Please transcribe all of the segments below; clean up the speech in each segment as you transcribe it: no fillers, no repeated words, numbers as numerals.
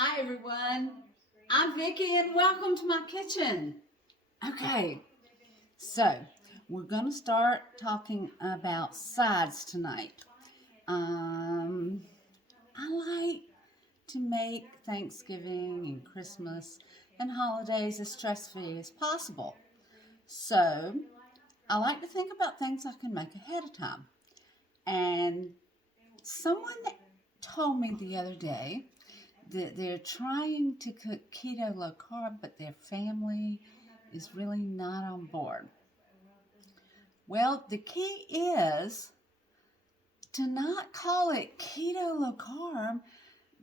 Hi everyone, I'm Vicki and welcome to my kitchen. Okay, so we're going to start talking about sides tonight. Um, I like to make Thanksgiving and Christmas and holidays as stress-free as possible. So I like to think about things I can make ahead of time. And someone told me the other day that they're trying to cook keto low carb, but their family is really not on board. Well, the key is to not call it keto low carb,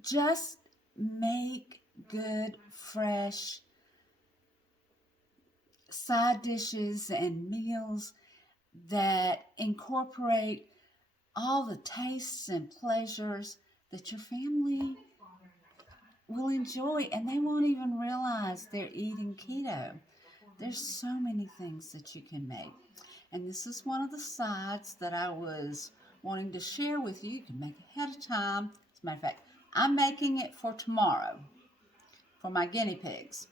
just make good, fresh side dishes and meals that incorporate all the tastes and pleasures that your family will enjoy, and they won't even realize they're eating keto. There's so many things that you can make. And this is one of the sides that I was wanting to share with you. You can make ahead of time. As a matter of fact, I'm making it for tomorrow for my guinea pigs.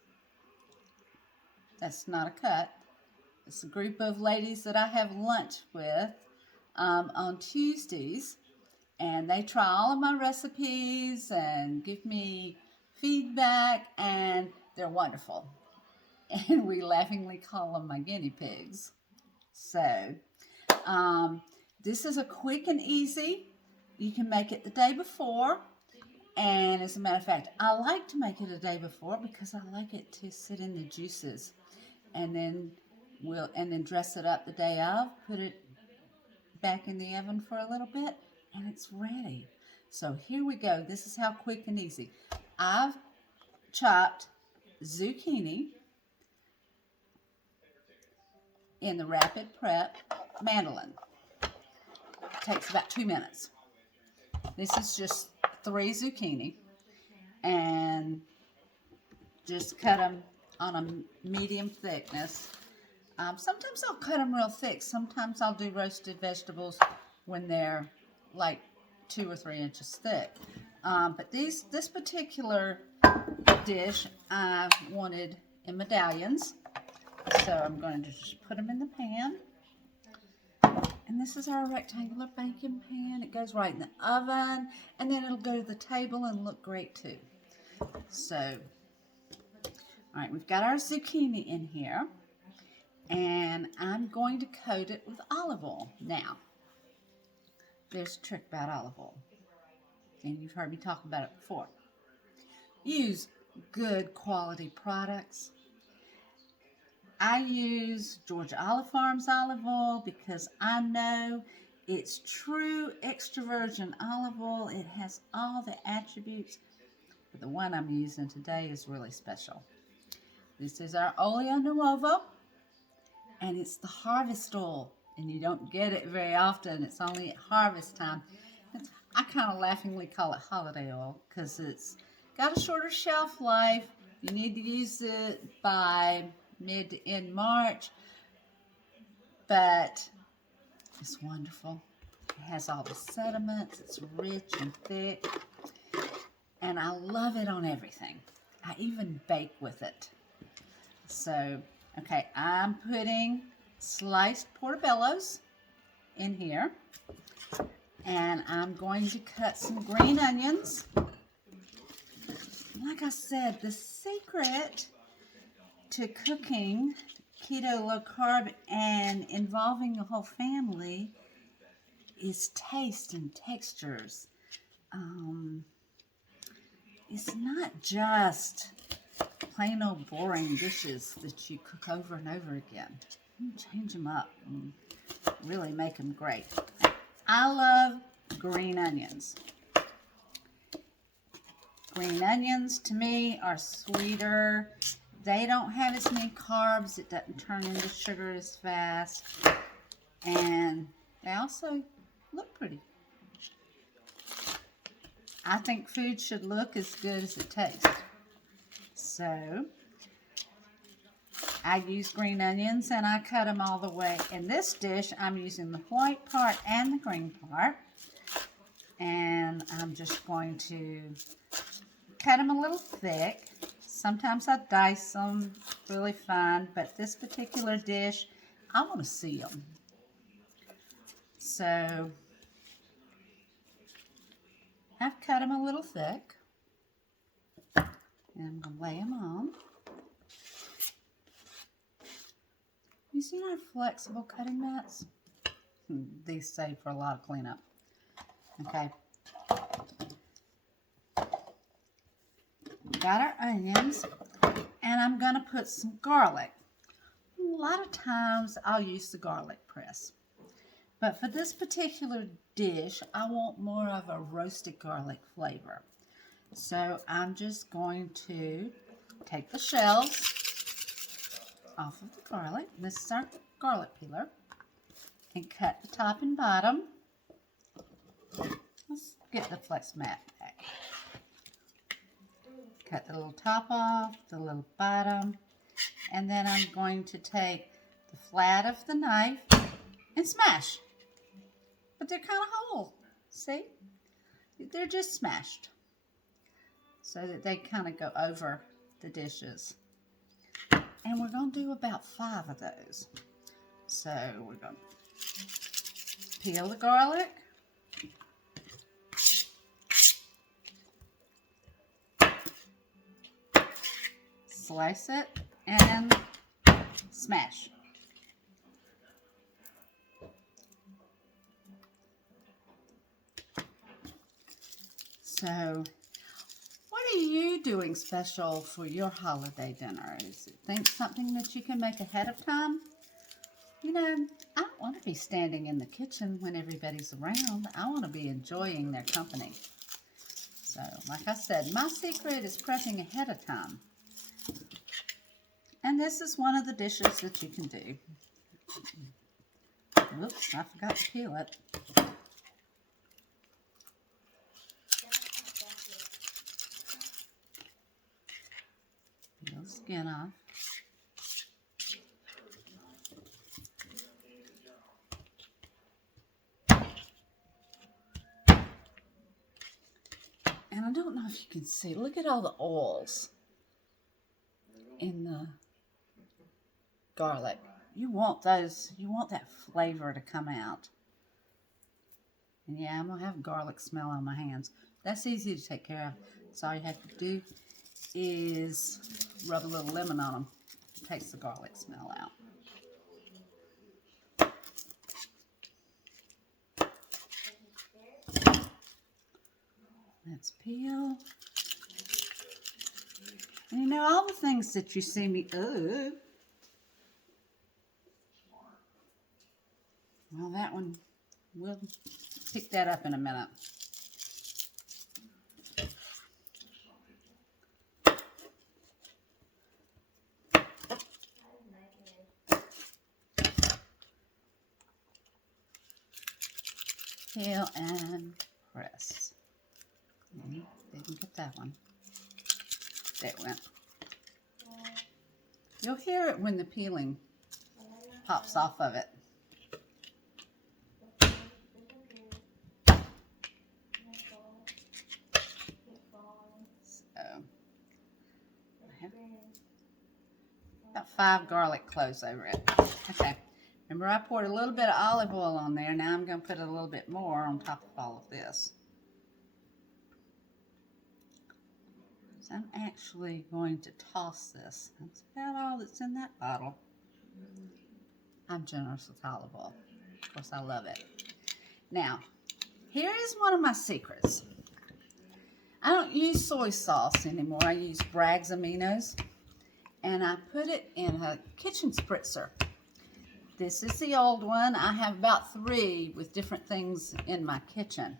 That's not a cut. It's a group of ladies that I have lunch with on Tuesdays. And they try all of my recipes and give me feedback, and they're wonderful. And we laughingly call them my guinea pigs. So, this is a quick and easy. You can make it the day before. And as a matter of fact, I like to make it a day before because I like it to sit in the juices. And then dress it up the day of, put it back in the oven for a little bit, and it's ready. So here we go. This is how quick and easy. I've chopped zucchini in the Rapid Prep mandolin. It takes about 2 minutes. This is just 3 zucchini, and just cut them on a medium thickness. Sometimes I'll cut them real thick. Sometimes I'll do roasted vegetables when they're like 2 or 3 inches thick. But this particular dish I wanted in medallions. So I'm going to just put them in the pan. And this is our rectangular baking pan. It goes right in the oven, and then it'll go to the table and look great too. So, all right, we've got our zucchini in here, and I'm going to coat it with olive oil. Now, there's a trick about olive oil, and you've heard me talk about it before. Use good quality products. I use Georgia Olive Farms olive oil because I know it's true extra virgin olive oil. It has all the attributes, but the one I'm using today is really special. This is our Olio Nuovo, and it's the harvest oil, and you don't get it very often. It's only at harvest time. I kind of laughingly call it holiday oil because it's got a shorter shelf life. You need to use it by mid to end March, but it's wonderful. It has all the sediments. It's rich and thick, and I love it on everything. I even bake with it. So, okay, I'm putting sliced portobellos in here, and I'm going to cut some green onions. Like I said, the secret to cooking keto low carb and involving the whole family is taste and textures. It's not just plain old boring dishes that you cook over and over again. You change them up and really make them great. I love green onions. Green onions to me are sweeter. They don't have as many carbs. It doesn't turn into sugar as fast. And they also look pretty. I think food should look as good as it tastes. So, I use green onions and I cut them all the way. In this dish, I'm using the white part and the green part. And I'm just going to cut them a little thick. Sometimes I dice them really fine, but this particular dish, I want to see them. So I've cut them a little thick, and I'm going to lay them on. You seen our flexible cutting mats? These save for a lot of cleanup. Okay. Got our onions, and I'm going to put some garlic. A lot of times I'll use the garlic press, but for this particular dish I want more of a roasted garlic flavor. So I'm just going to take the shells off of the garlic. This is our garlic peeler, and cut the top and bottom. Let's get the flex mat back. Cut the little top off, the little bottom, and then I'm going to take the flat of the knife and smash. But they're kind of whole, see? They're just smashed so that they kind of go over the dishes. And we're going to do about 5 of those. So we're going to peel the garlic. Slice it and smash. So, what are you doing special for your holiday dinner? Is it something that you can make ahead of time? You know, I don't want to be standing in the kitchen when everybody's around. I want to be enjoying their company. So, like I said, my secret is prepping ahead of time. And this is one of the dishes that you can do. Oops, I forgot to peel it. Peel the skin off. And I don't know if you can see, look at all the oils in the garlic. You want those, you want that flavor to come out. And yeah, I'm gonna have garlic smell on my hands. That's easy to take care of. So all you have to do is rub a little lemon on them. It takes the garlic smell out. Let's peel. And you know, all the things that you see me, well, that one, we'll pick that up in a minute. Peel and press. Didn't get that one. There it went. You'll hear it when the peeling pops off of it. So, I have about 5 garlic cloves over it. Okay. Remember, I poured a little bit of olive oil on there. Now I'm going to put a little bit more on top of all of this. So I'm actually going to toss this. That's about all that's in that bottle. I'm generous with olive oil. Of course, I love it. Now, here is one of my secrets. I don't use soy sauce anymore. I use Bragg's Aminos. And I put it in a kitchen spritzer. This is the old one. I have about 3 with different things in my kitchen.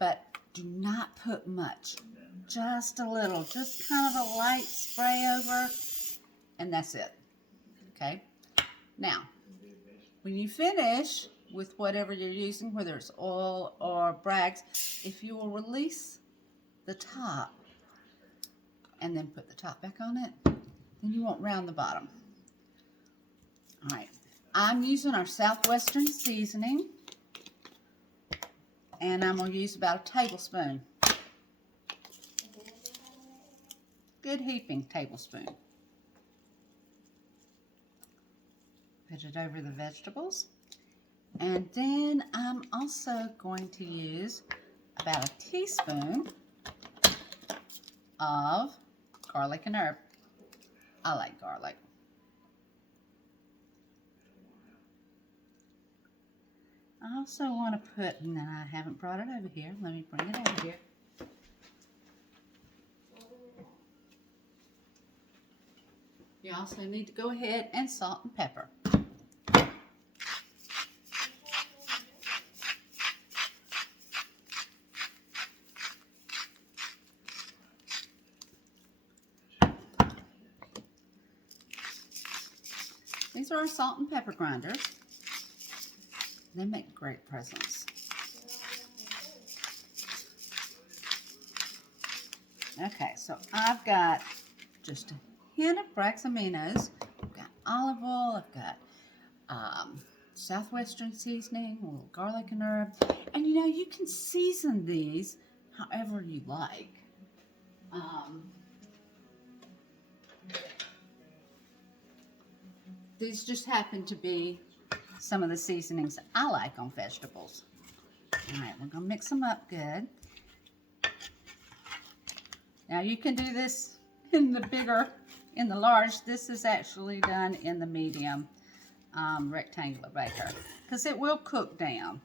But do not put much. Just a little. Just kind of a light spray over. And that's it. Okay? Now, when you finish with whatever you're using, whether it's oil or Bragg's, if you will release the top and then put the top back on it, then you won't round the bottom. All right. I'm using our Southwestern seasoning, and I'm going to use about a tablespoon. good heaping tablespoon. Put it over the vegetables. And then I'm also going to use about a teaspoon of garlic and herb. I like garlic. I also want to put, and I haven't brought it over here. Let me bring it over here. You also need to go ahead and salt and pepper. These are our salt and pepper grinders. They make great presents. Okay, so I've got just a hint of Braxaminos. I've got olive oil. I've got southwestern seasoning, a little garlic and herb. And you know, you can season these however you like. These just happen to be some of the seasonings I like on vegetables. All right, we're gonna mix them up good. Now you can do this in the large. This is actually done in the medium rectangular baker because it will cook down.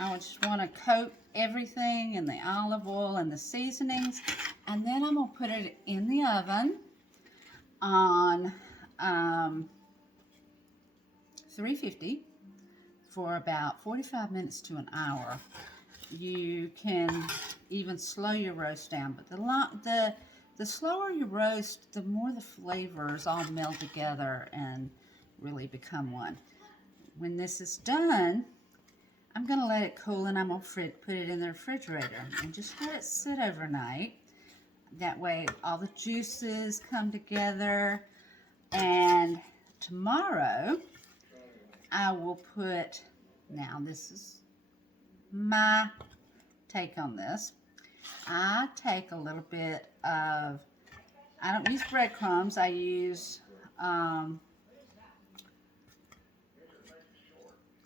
I just want to coat everything in the olive oil and the seasonings, and then I'm going to put it in the oven on 350 for about 45 minutes to an hour. You can even slow your roast down, but the slower you roast, the more the flavors all meld together and really become one. When this is done, I'm going to let it cool, and I'm going to put it in the refrigerator and just let it sit overnight. That way all the juices come together, and tomorrow I will put, now this is my take on this. I take a little bit of, I don't use breadcrumbs, I use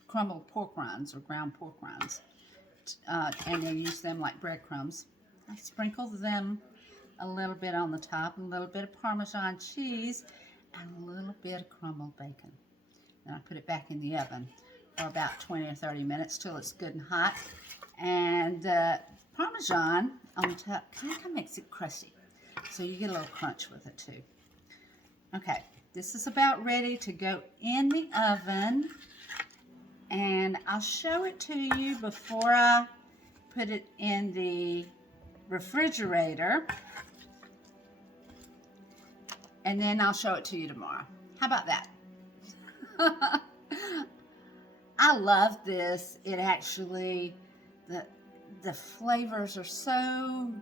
crumbled pork rinds or ground pork rinds, and then use them like breadcrumbs. I sprinkle them a little bit on the top, a little bit of Parmesan cheese, and a little bit of crumbled bacon. Then I put it back in the oven for about 20 or 30 minutes till it's good and hot. And Parmesan on the top kind of makes it crusty, so you get a little crunch with it too. Okay, this is about ready to go in the oven. And I'll show it to you before I put it in the refrigerator. And then I'll show it to you tomorrow. How about that? I love this. It actually, the flavors are so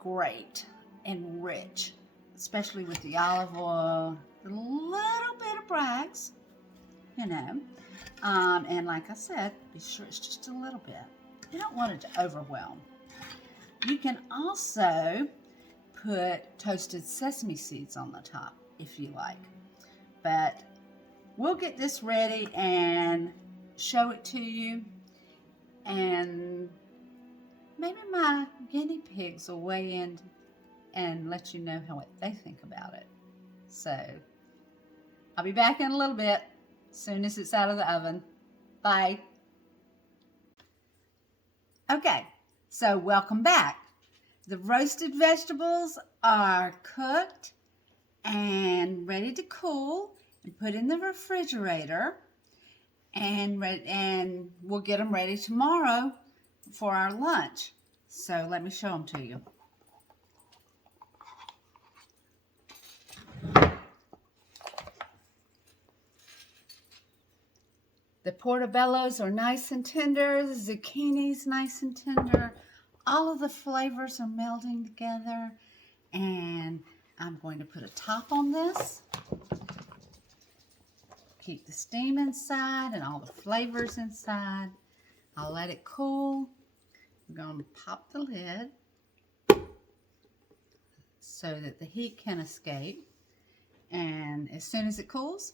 great and rich, especially with the olive oil, a little bit of Bragg's, you know. And like I said, be sure it's just a little bit. You don't want it to overwhelm. You can also put toasted sesame seeds on the top if you like. But we'll get this ready and show it to you. And maybe my guinea pigs will weigh in and let you know what they think about it. So I'll be back in a little bit. Soon as it's out of the oven. Bye. Okay, so welcome back. The roasted vegetables are cooked and ready to cool and put in the refrigerator, and we'll get them ready tomorrow for our lunch. So let me show them to you. The portobellos are nice and tender. The zucchini's nice and tender. All of the flavors are melding together. And I'm going to put a top on this. Keep the steam inside and all the flavors inside. I'll let it cool. We're going to pop the lid so that the heat can escape. And as soon as it cools,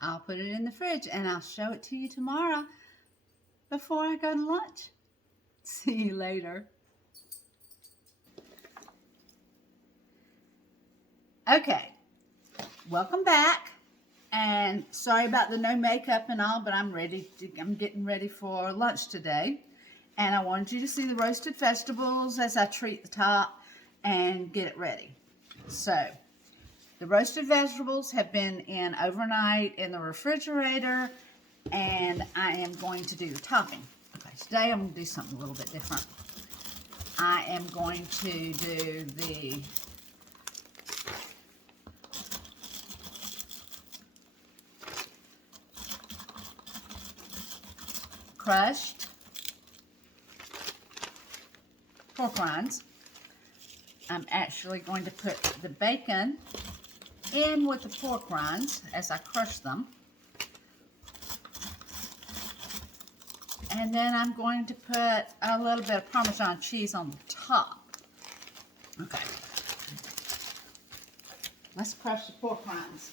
I'll put it in the fridge and I'll show it to you tomorrow before I go to lunch. See you later. Okay, welcome back. And sorry about the no makeup and all, but I'm getting ready for lunch today. And I wanted you to see the roasted vegetables as I treat the top and get it ready. So, the roasted vegetables have been in overnight in the refrigerator, and I am going to do the topping. Okay, today I'm going to do something a little bit different. I am going to do the crushed pork rinds. I'm actually going to put the bacon in with the pork rinds as I crush them. And then I'm going to put a little bit of Parmesan cheese on the top. Okay. Let's crush the pork rinds.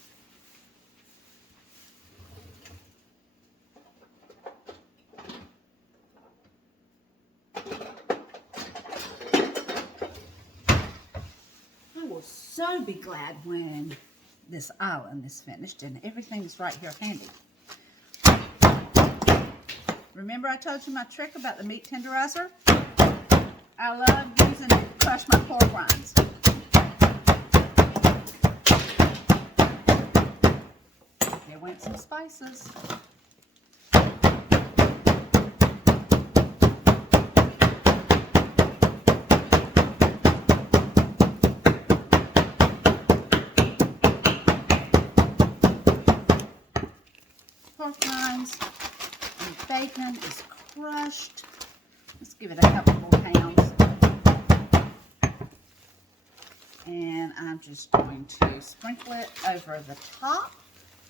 I will so be glad when this island is finished and everything is right here handy. Remember I told you my trick about the meat tenderizer? I love using it to crush my pork rinds. There went some spices. Pork rinds and bacon is crushed. Let's give it a couple more pounds. And I'm just going to sprinkle it over the top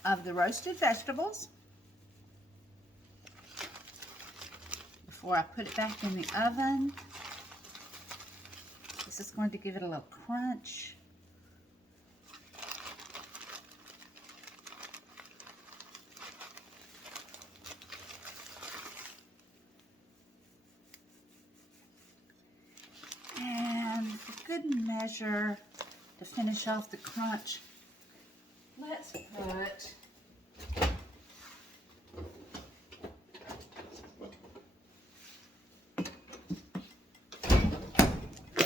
of the roasted vegetables before I put it back in the oven. This is going to give it a little crunch. For good measure, to finish off the crunch, let's put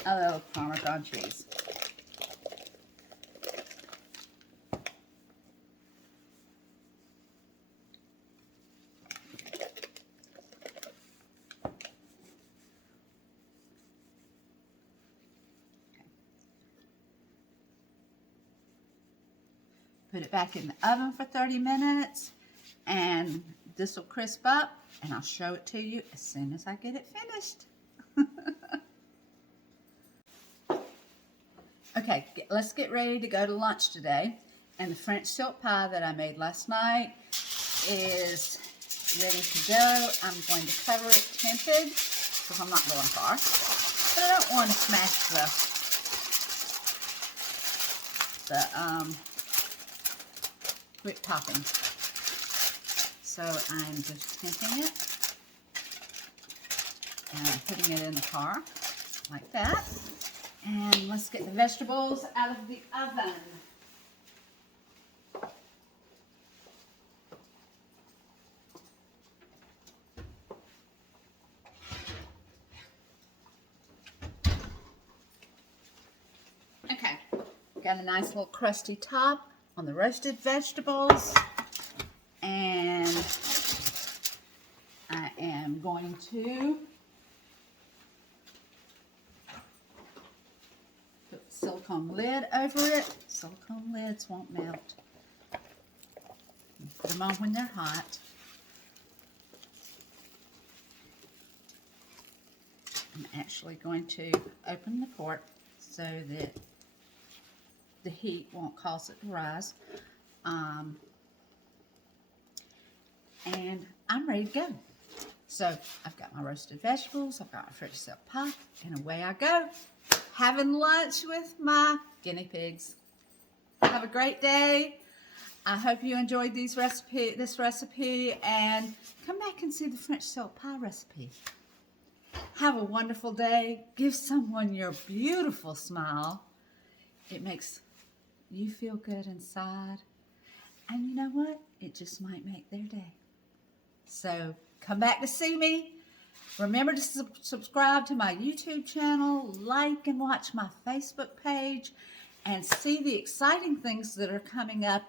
a little Parmesan cheese. Put it back in the oven for 30 minutes and this will crisp up and I'll show it to you as soon as I get it finished. Okay, let's get ready to go to lunch today. And the French silk pie that I made last night is ready to go. I'm going to cover it tinted because I'm not going far. But I don't want to smash the whipped topping. So I'm just tinting it and I'm putting it in the car like that. And let's get the vegetables out of the oven. Okay, got a nice little crusty top on the roasted vegetables, and I am going to put a silicone lid over it. Silicone lids won't melt. Put them on when they're hot. I'm actually going to open the port so that the heat won't cause it to rise. And I'm ready to go. So I've got my roasted vegetables, I've got my French silk pie, and away I go, having lunch with my guinea pigs. Have a great day. I hope you enjoyed this recipe, and come back and see the French silk pie recipe. Have a wonderful day. Give someone your beautiful smile. It makes you feel good inside. And you know what? It just might make their day. So come back to see me. Remember to subscribe to my YouTube channel, like and watch my Facebook page, and see the exciting things that are coming up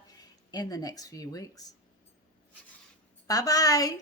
in the next few weeks. Bye-bye.